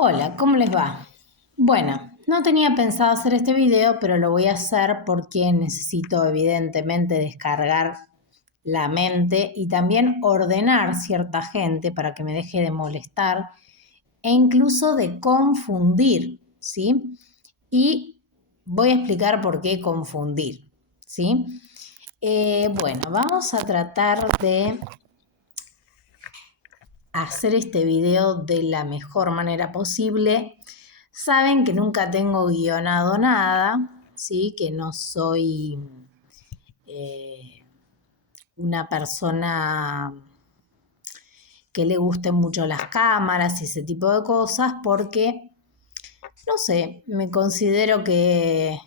Hola, ¿cómo les va? Bueno, no tenía pensado hacer este video, pero lo voy a hacer porque necesito evidentemente descargar la mente y también ordenar cierta gente para que me deje de molestar e incluso de confundir, ¿sí? Y voy a explicar por qué confundir, ¿sí? Bueno, vamos a tratar de hacer este video de la mejor manera posible. Saben que nunca tengo guionado nada, ¿sí? Que no soy eh, una persona que le gusten mucho las cámaras y ese tipo de cosas porque, no sé, me considero que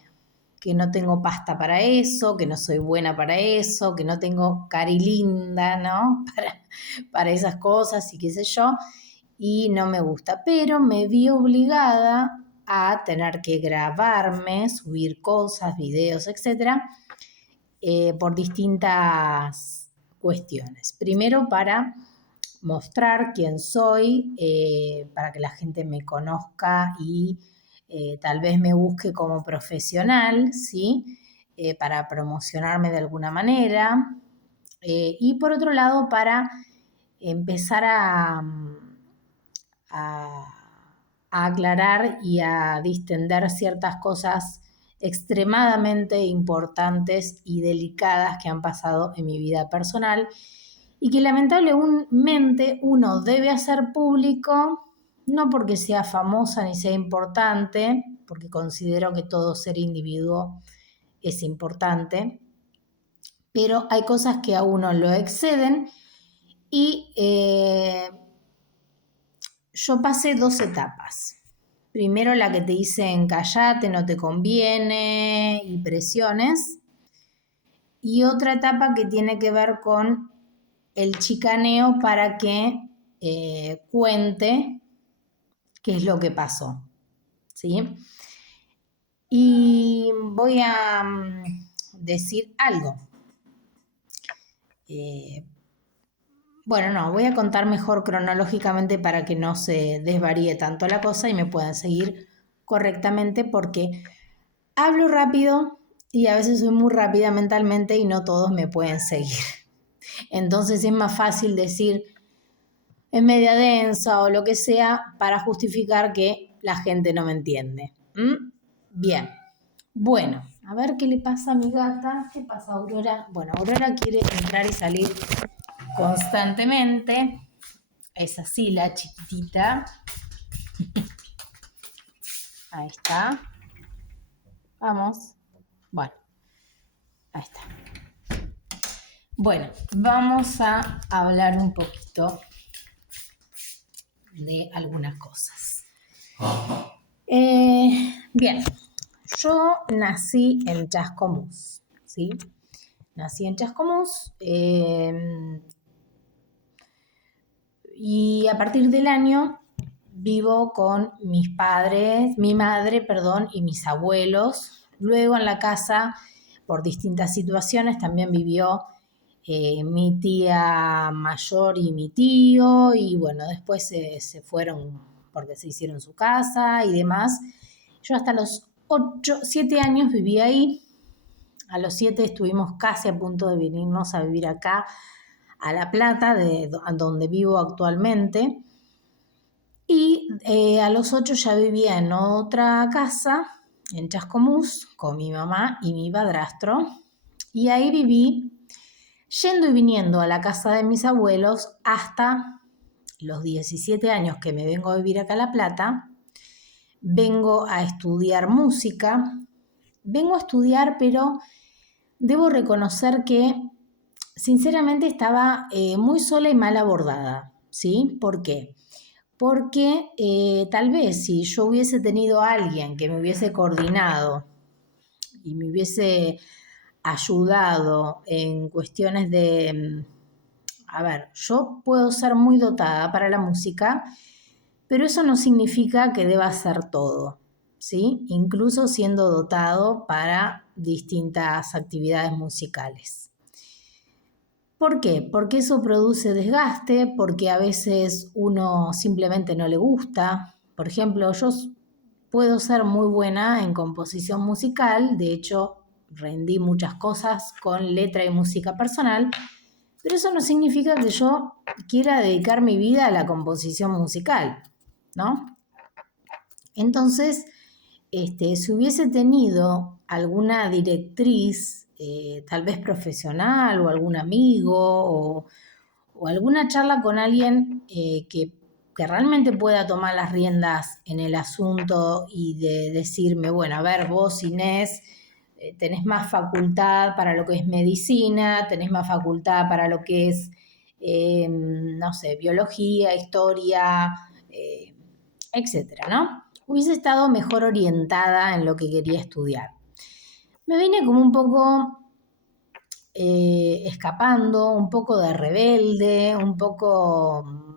no tengo pasta para eso, que no soy buena para eso, que no tengo cari linda, ¿no? Para esas cosas y qué sé yo, y no me gusta, pero me vi obligada a tener que grabarme, subir cosas, videos, etcétera, por distintas cuestiones. Primero para mostrar quién soy, para que la gente me conozca y tal vez me busque como profesional, ¿sí? Para promocionarme de alguna manera. Y por otro lado, para empezar a, a aclarar y a distender ciertas cosas extremadamente importantes y delicadas que han pasado en mi vida personal y que lamentablemente uno debe hacer público, no porque sea famosa ni sea importante, porque considero que todo ser individuo es importante, pero hay cosas que a uno lo exceden y yo pasé dos etapas. Primero la que te dicen callate, no te conviene y presiones. Y otra etapa que tiene que ver con el chicaneo para que cuente qué es lo que pasó. ¿Sí? Y voy a decir algo. Bueno, no, voy a contar mejor cronológicamente para que no se desvaríe tanto la cosa y me puedan seguir correctamente porque hablo rápido y a veces soy muy rápida mentalmente y no todos me pueden seguir. Entonces es más fácil decir es media densa o lo que sea para justificar que la gente no me entiende. ¿Mm? Bien. Bueno, a ver qué le pasa a mi gata. ¿Qué pasa, Aurora? Bueno, Aurora quiere entrar y salir constantemente. Es así la chiquitita. Ahí está. Vamos. Bueno, ahí está. Bueno, vamos a hablar un poquito de algunas cosas. Bien, yo nací en Chascomús, ¿sí? Nací en Chascomús y a partir del año vivo con mis padres, mi madre, perdón, y mis abuelos. Luego en la casa, por distintas situaciones, también vivió mi tía mayor y mi tío, y bueno, después se fueron porque se hicieron su casa y demás. Yo hasta los 7 años viví ahí. A los 7 estuvimos casi a punto de venirnos a vivir acá, a La Plata, donde vivo actualmente. Y a los 8 ya vivía en otra casa, en Chascomús, con mi mamá y mi padrastro. Y ahí viví yendo y viniendo a la casa de mis abuelos hasta los 17 años que me vengo a vivir acá a La Plata. Vengo a estudiar música. Vengo a estudiar, pero debo reconocer que sinceramente estaba muy sola y mal abordada. ¿Sí? ¿Por qué? Porque tal vez si yo hubiese tenido a alguien que me hubiese coordinado y me hubiese ayudado en cuestiones de, a ver, yo puedo ser muy dotada para la música, pero eso no significa que deba hacer todo, ¿sí? Incluso siendo dotado para distintas actividades musicales. ¿Por qué? Porque eso produce desgaste, porque a veces uno simplemente no le gusta, Por ejemplo, yo puedo ser muy buena en composición musical, de hecho rendí muchas cosas con letra y música personal, pero eso no significa que yo quiera dedicar mi vida a la composición musical, ¿no? Entonces, si hubiese tenido alguna directriz, tal vez profesional o algún amigo o alguna charla con alguien que realmente pueda tomar las riendas en el asunto y de decirme, bueno, a ver, vos, Inés, tenés más facultad para lo que es medicina, tenés más facultad para lo que es, no sé, biología, historia, etcétera, ¿no? Hubiese estado mejor orientada en lo que quería estudiar. Me vine como un poco escapando, un poco de rebelde, un poco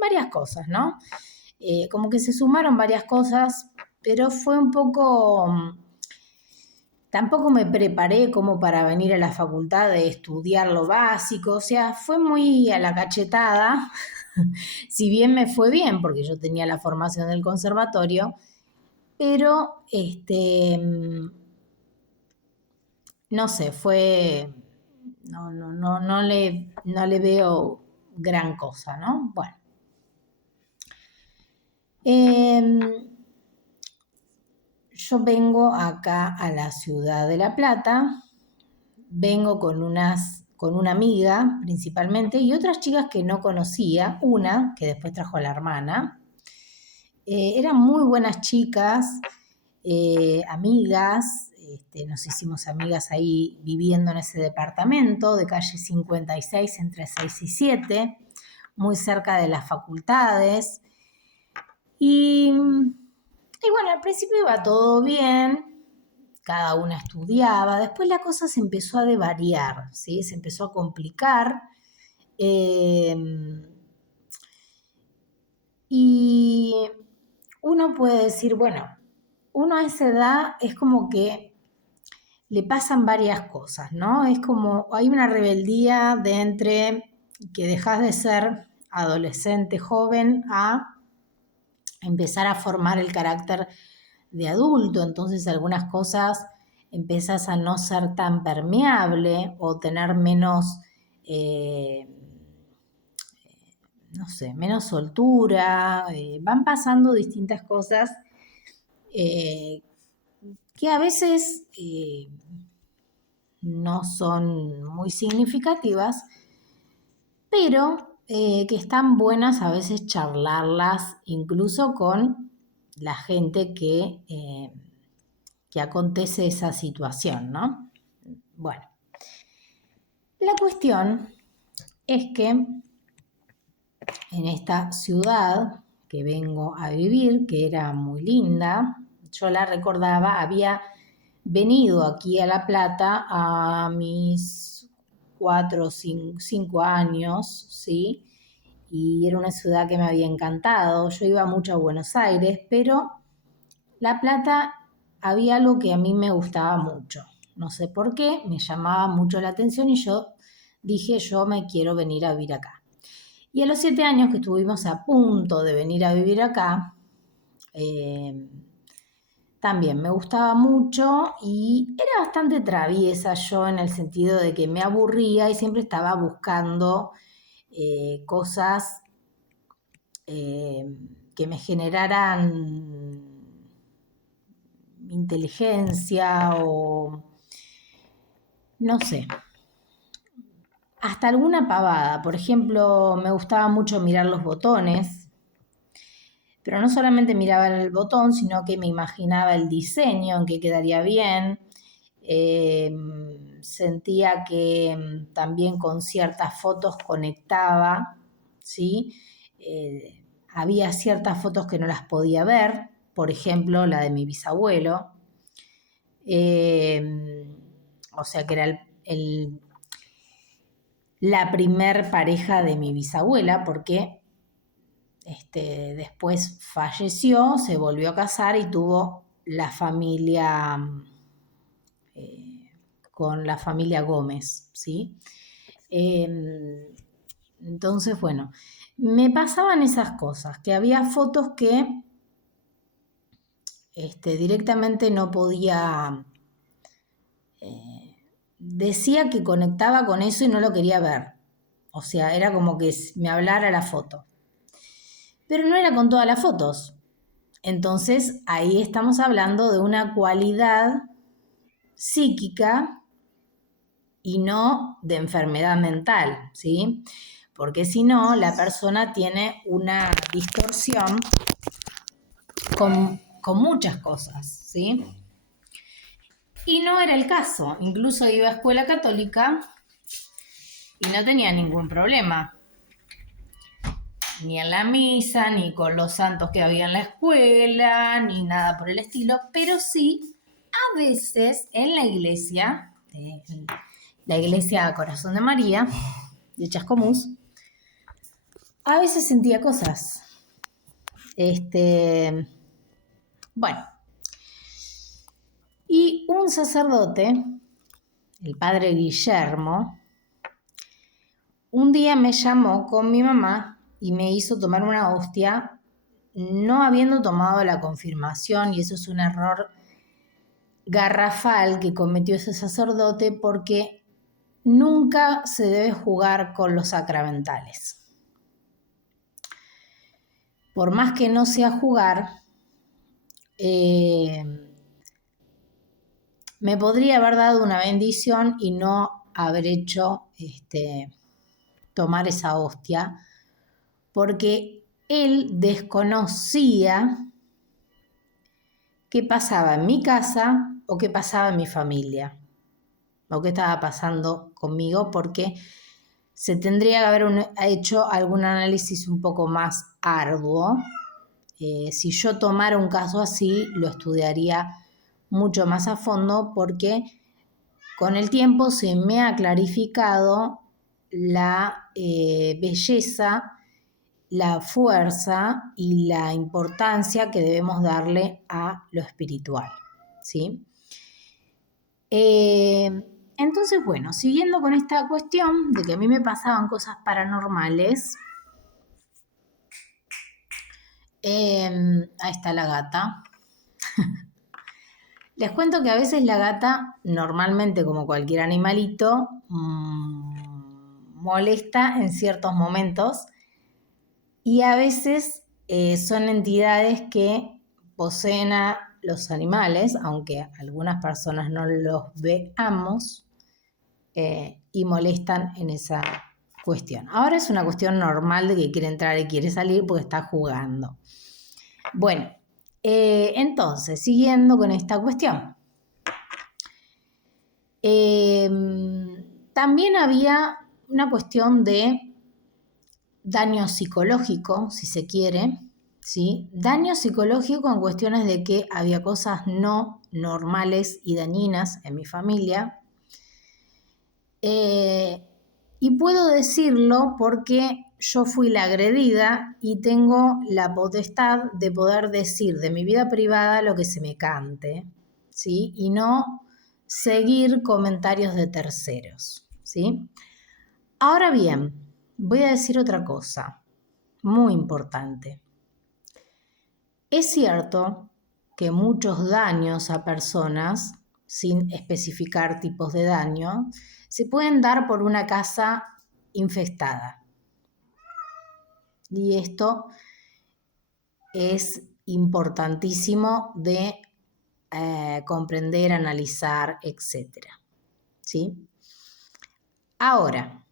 varias cosas, ¿no? Como que se sumaron varias cosas, pero fue un poco... Tampoco me preparé como para venir a la facultad de estudiar lo básico, o sea, fue muy a la cachetada, si bien me fue bien, porque yo tenía la formación del conservatorio, pero no sé, no le veo gran cosa, ¿no? Bueno. Yo vengo acá a la ciudad de La Plata, vengo con una amiga principalmente y otras chicas que no conocía, una que después trajo a la hermana. Eran muy buenas chicas, amigas, nos hicimos amigas ahí viviendo en ese departamento de calle 56 entre 6 y 7, muy cerca de las facultades. Y bueno, al principio iba todo bien, cada una estudiaba, después la cosa se empezó a devariar, ¿sí? Se empezó a complicar. Y uno puede decir, bueno, uno a esa edad es como que le pasan varias cosas, ¿no? Es como, hay una rebeldía de entre que dejas de ser adolescente, joven, a empezar a formar el carácter de adulto, entonces algunas cosas empiezas a no ser tan permeable o tener menos, no sé, menos soltura, van pasando distintas cosas que a veces no son muy significativas, pero que están buenas a veces charlarlas incluso con la gente que acontece esa situación, ¿no? Bueno, la cuestión es que en esta ciudad que vengo a vivir, que era muy linda, yo la recordaba, había venido aquí a La Plata a mis 4 o 5 años, ¿sí? Y era una ciudad que me había encantado. Yo iba mucho a Buenos Aires, pero La Plata había algo que a mí me gustaba mucho. No sé por qué, me llamaba mucho la atención y yo dije, yo me quiero venir a vivir acá. Y a los 7 años que estuvimos a punto de venir a vivir acá, también me gustaba mucho y era bastante traviesa yo en el sentido de que me aburría y siempre estaba buscando cosas que me generaran inteligencia o no sé, hasta alguna pavada. Por ejemplo, me gustaba mucho mirar los botones, pero no solamente miraba el botón, sino que me imaginaba el diseño, en qué quedaría bien. Sentía que también con ciertas fotos conectaba, ¿sí? Había ciertas fotos que no las podía ver, por ejemplo, la de mi bisabuelo. O sea que era la primer pareja de mi bisabuela, porque después falleció, se volvió a casar y tuvo la familia con la familia Gómez, ¿sí? Entonces, bueno, me pasaban esas cosas, que había fotos que directamente no podía, decía que conectaba con eso y no lo quería ver. O sea, era como que me hablara la foto. Pero no era con todas las fotos. Entonces, ahí estamos hablando de una cualidad psíquica y no de enfermedad mental, ¿sí? Porque si no, la persona tiene una distorsión con muchas cosas, ¿sí? Y no era el caso. Incluso iba a escuela católica y no tenía ningún problema. Ni en la misa, ni con los santos que había en la escuela, ni nada por el estilo. Pero sí, a veces en la iglesia Corazón de María, de Chascomús, a veces sentía cosas. Bueno. Y un sacerdote, el padre Guillermo, un día me llamó con mi mamá y me hizo tomar una hostia, no habiendo tomado la confirmación, y eso es un error garrafal que cometió ese sacerdote, porque nunca se debe jugar con los sacramentales. Por más que no sea jugar, me podría haber dado una bendición y no haber hecho tomar esa hostia, porque él desconocía qué pasaba en mi casa o qué pasaba en mi familia, o qué estaba pasando conmigo, porque se tendría que haber hecho algún análisis un poco más arduo. Si yo tomara un caso así, lo estudiaría mucho más a fondo, porque con el tiempo se me ha clarificado la belleza, la fuerza y la importancia que debemos darle a lo espiritual, ¿sí? Entonces, bueno, siguiendo con esta cuestión de que a mí me pasaban cosas paranormales, ahí está la gata. Les cuento que a veces la gata, normalmente como cualquier animalito, molesta en ciertos momentos, y a veces son entidades que poseen a los animales, aunque algunas personas no los veamos, y molestan en esa cuestión. Ahora es una cuestión normal de que quiere entrar y quiere salir porque está jugando. Bueno, entonces, siguiendo con esta cuestión. También había una cuestión de daño psicológico, si se quiere, ¿sí? Daño psicológico en cuestiones de que había cosas no normales y dañinas en mi familia. Y puedo decirlo porque yo fui la agredida y tengo la potestad de poder decir de mi vida privada lo que se me cante, ¿sí? Y no seguir comentarios de terceros, ¿sí? Ahora bien, voy a decir otra cosa muy importante. Es cierto que muchos daños a personas, sin especificar tipos de daño, se pueden dar por una casa infestada. Y esto es importantísimo de comprender, analizar, etc. ¿Sí? Ahora,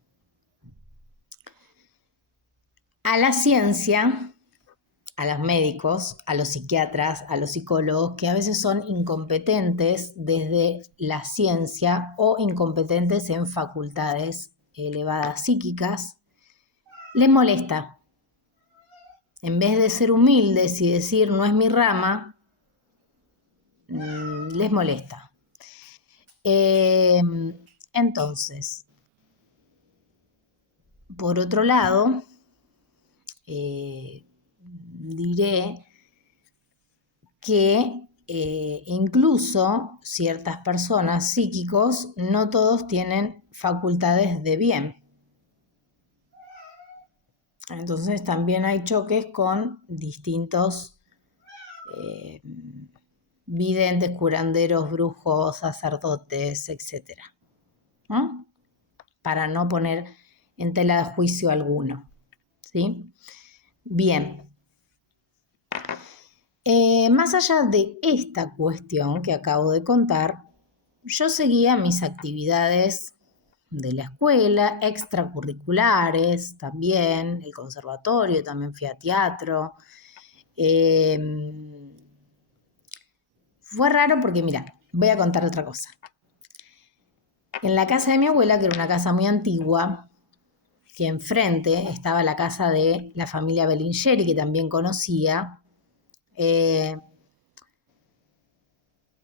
a la ciencia, a los médicos, a los psiquiatras, a los psicólogos, que a veces son incompetentes desde la ciencia o incompetentes en facultades elevadas psíquicas, les molesta. En vez de ser humildes y decir no es mi rama, les molesta. Entonces, por otro lado, diré que incluso ciertas personas psíquicos, no todos tienen facultades de bien. Entonces también hay choques con distintos videntes, curanderos, brujos, sacerdotes, etc. ¿No? Para no poner en tela de juicio alguno. ¿Sí? Bien. Más allá de esta cuestión que acabo de contar, yo seguía mis actividades de la escuela, extracurriculares también, el conservatorio, también fui a teatro. Fue raro porque, mira, voy a contar otra cosa. En la casa de mi abuela, que era una casa muy antigua, que enfrente estaba la casa de la familia Bellingeri, que también conocía.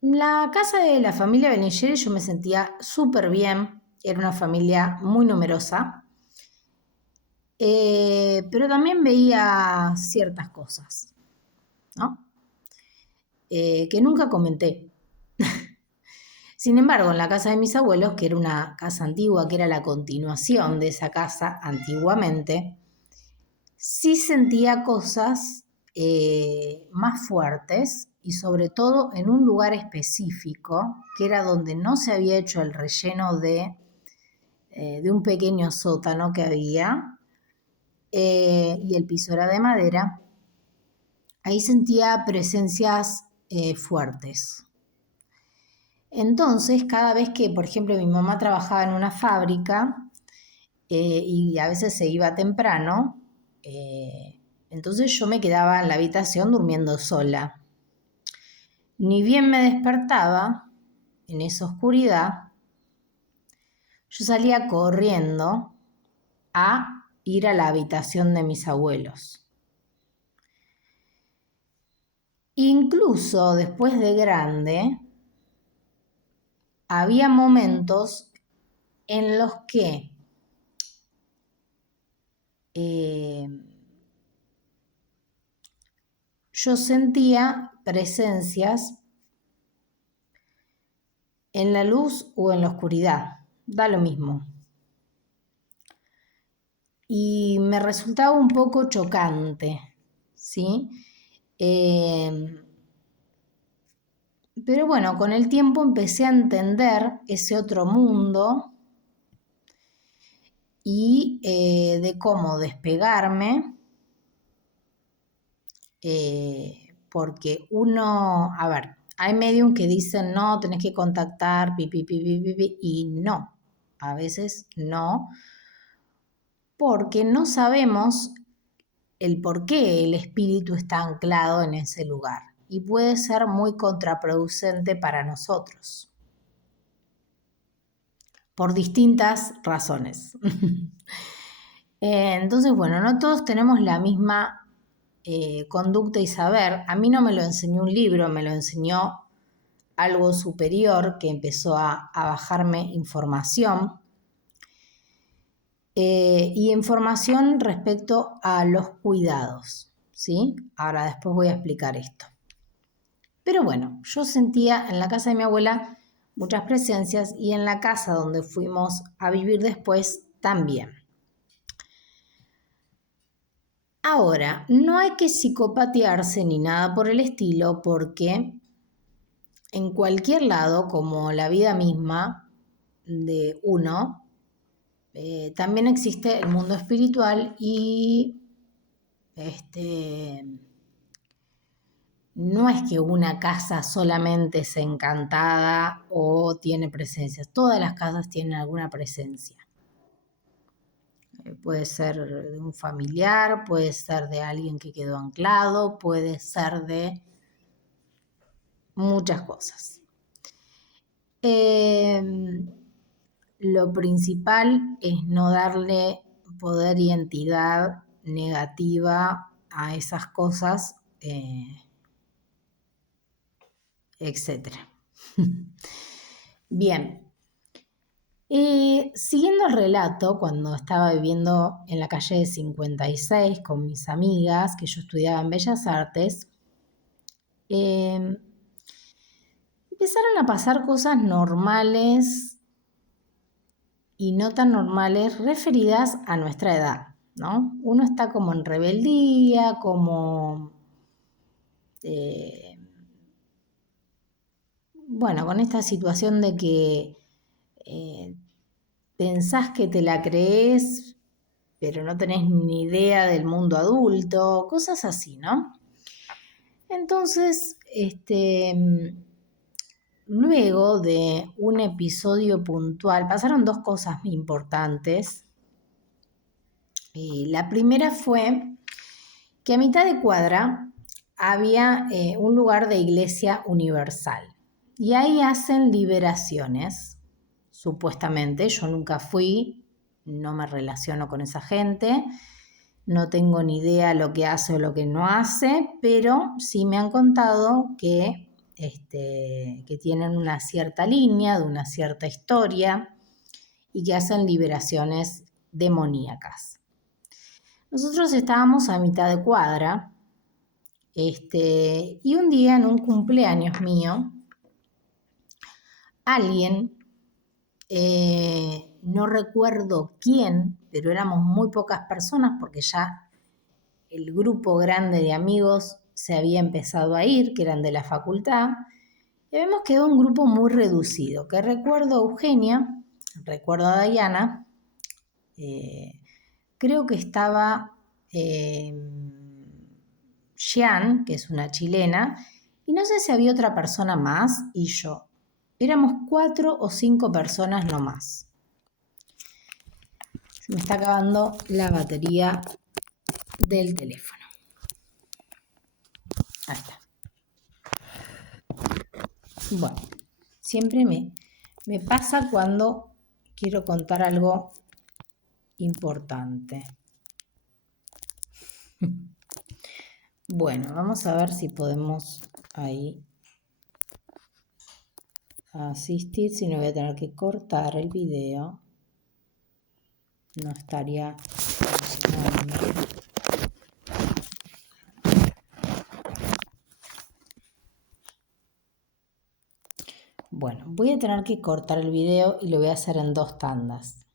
La casa de la familia Bellingeri yo me sentía súper bien, era una familia muy numerosa, pero también veía ciertas cosas, ¿no? Que nunca comenté. Sin embargo, en la casa de mis abuelos, que era una casa antigua, que era la continuación de esa casa antiguamente, sí sentía cosas más fuertes y sobre todo en un lugar específico, que era donde no se había hecho el relleno de un pequeño sótano que había y el piso era de madera. Ahí sentía presencias fuertes. Entonces, cada vez que, por ejemplo, mi mamá trabajaba en una fábrica y a veces se iba temprano, entonces yo me quedaba en la habitación durmiendo sola. Ni bien me despertaba en esa oscuridad, yo salía corriendo a ir a la habitación de mis abuelos. Incluso después de grande, había momentos en los que yo sentía presencias en la luz o en la oscuridad, da lo mismo. Y me resultaba un poco chocante, ¿sí? Pero bueno, con el tiempo empecé a entender ese otro mundo y de cómo despegarme, porque uno, a ver, hay medium que dicen no, tenés que contactar, y no, a veces no, porque no sabemos el por qué el espíritu está anclado en ese lugar y puede ser muy contraproducente para nosotros por distintas razones. Entonces, bueno, no todos tenemos la misma conducta y saber. A mí no me lo enseñó un libro, me lo enseñó algo superior que empezó a bajarme información. Y información respecto a los cuidados, ¿sí? Ahora después voy a explicar esto. Pero bueno, yo sentía en la casa de mi abuela muchas presencias y en la casa donde fuimos a vivir después también. Ahora, no hay que psicopatearse ni nada por el estilo porque en cualquier lado, como la vida misma de uno, también existe el mundo espiritual y no es que una casa solamente es encantada o tiene presencias. Todas las casas tienen alguna presencia. Puede ser de un familiar, puede ser de alguien que quedó anclado, puede ser de muchas cosas. Lo principal es no darle poder y entidad negativa a esas cosas, etc. Bien. Siguiendo el relato, cuando estaba viviendo en la calle de 56 con mis amigas, que yo estudiaba en Bellas Artes, empezaron a pasar cosas normales y no tan normales referidas a nuestra edad, ¿no? Uno está como en rebeldía, como bueno, con esta situación de que pensás que te la crees, pero no tenés ni idea del mundo adulto, cosas así, ¿no? Entonces, luego de un episodio puntual, pasaron dos cosas importantes. La primera fue que a mitad de cuadra había un lugar de iglesia universal y ahí hacen liberaciones, supuestamente. Yo nunca fui, no me relaciono con esa gente, no tengo ni idea lo que hace o lo que no hace, pero sí me han contado que tienen una cierta línea, de una cierta historia y que hacen liberaciones demoníacas. Nosotros estábamos a mitad de cuadra y un día en un cumpleaños mío, alguien, no recuerdo quién, pero éramos muy pocas personas porque ya el grupo grande de amigos se había empezado a ir, que eran de la facultad, y habíamos quedado un grupo muy reducido, que recuerdo a Eugenia, recuerdo a Diana, creo que estaba Xian, que es una chilena, y no sé si había otra persona más, y yo. Éramos 4 o 5 personas no más. Se me está acabando la batería del teléfono. Ahí está. Bueno, siempre me pasa cuando quiero contar algo importante. Bueno, vamos a ver si podemos ahí asistir, si no voy a tener que cortar el video. No estaría funcionando. Bueno, voy a tener que cortar el video y lo voy a hacer en 2 tandas.